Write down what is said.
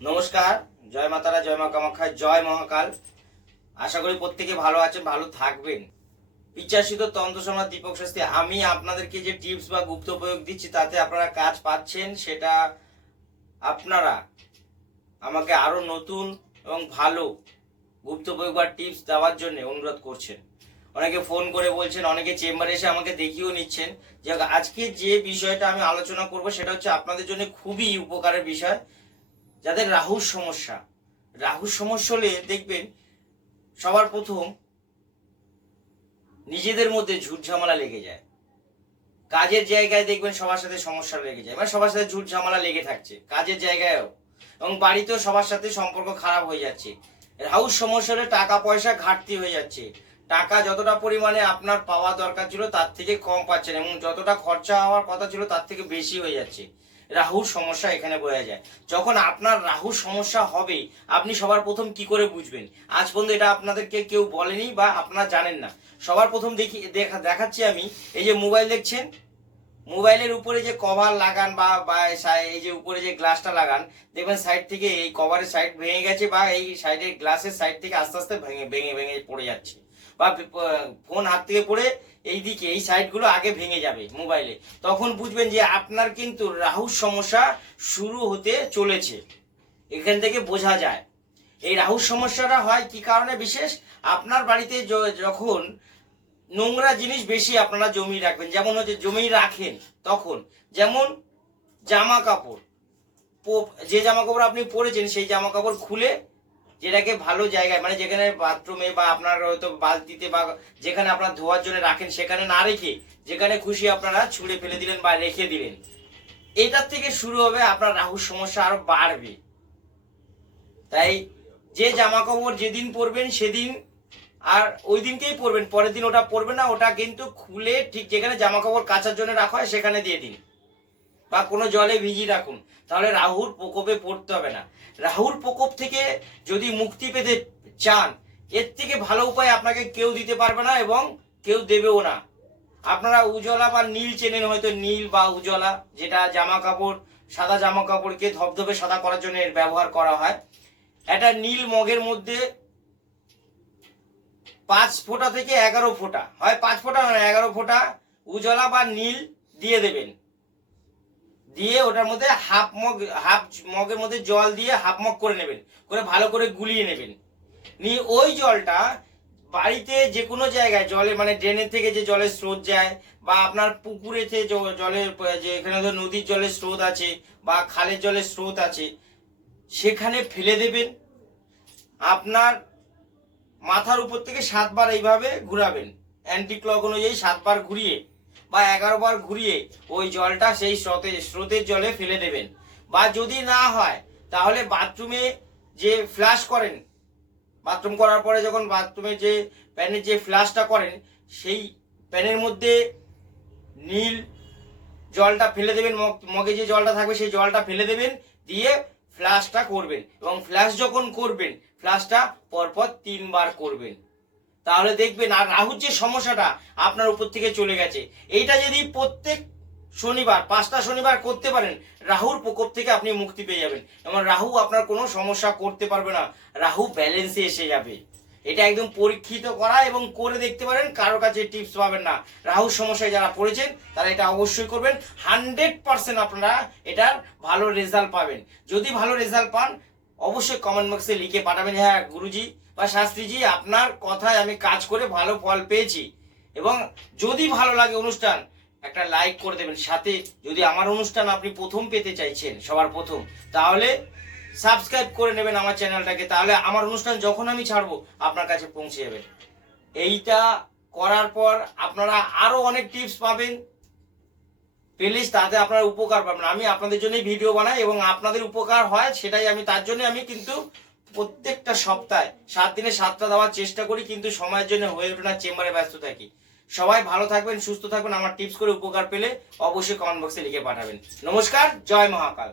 নমস্কার। জয় মাতারা, জয় মা কামাখ্যা, জয় মহাকাল। আশা করি প্রত্যেকে ভালো আছেন, ভালো থাকবেন। পিচাসিত তন্ত্র সম্রাট দীপক শাস্ত্রী। আমি আপনাদেরকে যে টিপস বা গুপ্ত প্রয়োগ দিচ্ছি তাতে আপনারা কাজ পাচ্ছেন, সেটা আপনারা আমাকে আরো নতুন এবং ভালো গুপ্ত প্রয়োগ বা টিপস দেওয়ার জন্য অনুরোধ করছেন। অনেকে ফোন করে বলছেন, অনেকে চেম্বারে এসে আমাকে দেখিয়েও নিচ্ছেন। যে আজকে যে বিষয়টা আমি আলোচনা করব সেটা হচ্ছে আপনাদের জন্য খুবই উপকারের বিষয়। যাদের রাহুর সমস্যা, রাহুর সমস্যা হলে দেখবেন সবার প্রথম নিজেদের মধ্যে ঝুট ঝামেলা লেগে যায়। কাজের জায়গায় দেখবেন সবার সাথে সমস্যা লেগে যায়, মানে সবার সাথে ঝুট ঝামেলা লেগে থাকছে কাজের জায়গায়ও, এবং বাড়িতেও সবার সাথে সম্পর্ক খারাপ হয়ে যাচ্ছে। রাহুর সমস্যা হলে টাকা পয়সা ঘাটতি হয়ে যাচ্ছে। টাকা যতটা পরিমাণে আপনার পাওয়া দরকার ছিল তার থেকে কম পাচ্ছেন, এবং যতটা খরচা হওয়ার কথা ছিল তার থেকে বেশি হয়ে যাচ্ছে। রাহুর সমস্যা এখানে বোঝা যায়। যখন আপনার রাহুর সমস্যা হবে আপনি সবার প্রথম কি করে বুঝবেন? আজ পর্যন্ত এটা আপনাদেরকে কেউ বলেনি বা আপনারা জানেন না। সবার প্রথম দেখাচ্ছি আমি। এই যে মোবাইল দেখছেন, মোবাইলের উপরে যে কভার লাগান বা এই যে উপরে যে গ্লাসটা লাগান, দেখবেন সাইড থেকে এই কভারের সাইড ভেঙে গেছে, বা এই সাইডের গ্লাসের সাইড থেকে আস্তে আস্তে ভেঙে ভেঙে ভেঙে পড়ে যাচ্ছে, বা ফোন হাত থেকে পড়ে এই দিকে এই সাইডগুলো আগে ভেঙে যাবে মোবাইলে। তখন বুঝবেন যে আপনার কিন্তু রাহুর সমস্যা শুরু হতে চলেছে। এখান থেকে বোঝা যায় এই রাহুর সমস্যাটা হয় কি কারণে বিশেষ। আপনার বাড়িতে যখন নোংরা জিনিস বেশি আপনারা জমিয়ে রাখবেন, যেমন হচ্ছে জমিয়ে রাখেন তখন, যেমন জামা কাপড়, যে জামা কাপড় আপনি পরেছেন সেই জামা কাপড় খুলে যেটাকে ভালো জায়গায়, মানে যেখানে বাথরুমে বা আপনার হয়তো বালতিতে বা যেখানে আপনার ধোয়ার জন্য রাখেন সেখানে না রেখে যেখানে খুশি আপনারা ছুঁড়ে ফেলে দিলেন বা রেখে দিলেন, এটার থেকে শুরু হবে আপনার রাহুর সমস্যা আরো বাড়বে। তাই যে জামা কাপড় যেদিন পরবেন সেদিন আর ওই দিনকেই পরবেন, পরের দিন ওটা পরবেন না। ওটা কিন্তু খুলে ঠিক যেখানে জামা কাপড় কাচার জন্য রাখা হয় সেখানে দিয়ে দিন, বা কোনো জলে ভিজিয়ে রাখুন। তাহলে রাহুর প্রকোপে পড়তে হবে না। রাহুর প্রকোপ থেকে যদি মুক্তি পেতে চান, এর থেকে ভালো উপায় আপনাকে কেউ দিতে পারবে না এবং কেউ দেবেও না। আপনারা উজালা বা নীল চেনেন হয়তো, নীল বা উজালা, যেটা জামা কাপড়, সাদা জামা কাপড়কে ধবধবে সাদা করার জন্য এর ব্যবহার করা হয়। একটা নীল মগের মধ্যে 5 ফোঁটা থেকে 11 ফোঁটা, হয় 5 ফোঁটা না 11 ফোঁটা উজালা বা নীল দিয়ে দেবেন। দিয়ে ওটার মধ্যে হাফ মগের মধ্যে জল দিয়ে হাফ মগ করে নেবেন, করে ভালো করে গুলিয়ে নেবেন। নিয়ে ওই জলটা বাড়িতে যে কোনো জায়গায় জলের, মানে ড্রেনের থেকে যে জলের স্রোত যায়, বা আপনার পুকুরেতে জলের, যে এখানে নদীর জলের স্রোত আছে বা খালের জলের স্রোত আছে, সেখানে ফেলে দেবেন। আপনার মাথার উপর থেকে 7 বার এইভাবে ঘুরাবেন, অ্যান্টি ক্লক অনুযায়ী 7 বার ঘুরিয়ে বা 11 বার ঘুরিয়ে ওই জলটা সেই স্রোতের জলে ফেলে দেবেন। বা যদি না হয় তাহলে বাথরুমে যে ফ্লাশ করেন, বাথরুম করার পরে যখন বাথরুমে যে প্যানের যে ফ্লাশটা করেন, সেই প্যানের মধ্যে নীল জলটা ফেলে দেবেন, মগে যে জলটা থাকবে সেই জলটা ফেলে দেবেন, দিয়ে ফ্লাশটা করবেন। এবং ফ্লাশ যখন করবেন ফ্লাশটা পরপর 3 বার করবেন। তাহলে দেখবেন আর রাহুর যে সমস্যাটা আপনার উপর থেকে চলে গেছে। এইটা যদি প্রত্যেক শনিবার 5টা শনিবার করতে পারেন, রাহুর প্রকোপ থেকে আপনি মুক্তি পেয়ে যাবেন এবং রাহু আপনার কোনো সমস্যা করতে পারবে না। রাহু ব্যালেন্সে এসে যাবে। এটা একদম পরীক্ষিত করা, এবং করে দেখতে পারেন, কারো কাছে টিপস পাবেন না। রাহুর সমস্যায় যারা পড়েছেন তারা এটা অবশ্যই করবেন। 100% আপনারা এটার ভালো রেজাল্ট পাবেন। যদি ভালো রেজাল্ট পান অবশ্যই কমেন্ট বক্সে লিখে পাঠাবেন, হ্যাঁ গুরুজি বা শাস্ত্রীজি আপনার কথায় আমি কাজ করে ভালো ফল পেয়েছি। এবং যদি ভালো লাগে অনুষ্ঠান, একটা লাইক করে দেবেন। সাথে যদি আমার অনুষ্ঠান আপনি প্রথম পেতে চাইছেন সবার প্রথম, তাহলে সাবস্ক্রাইব করে নেবেন আমার চ্যানেলটাকে। তাহলে আমার অনুষ্ঠান যখন আমি ছাড়বো আপনার কাছে পৌঁছে যাবে। এইটা করার পর আপনারা আরো অনেক টিপস পাবেন, প্লিজ তাতে আপনারা উপকার পাবেন। আমি আপনাদের জন্যই ভিডিও বানাই এবং আপনাদের উপকার হয় সেটাই আমি, তার জন্য আমি কিন্তু প্রত্যেকটা সপ্তাহে 7 দিনে 7টা দেওয়ার চেষ্টা করি, কিন্তু সময়ের জন্য হয়ে ওঠে না, চেম্বারে ব্যস্ত থাকি। সবাই ভালো থাকবেন, সুস্থ থাকবেন। আমার টিপস করে উপকার পেলে অবশ্যই কমেন্ট বক্সে লিখে পাঠাবেন। নমস্কার, জয় মহাকাল।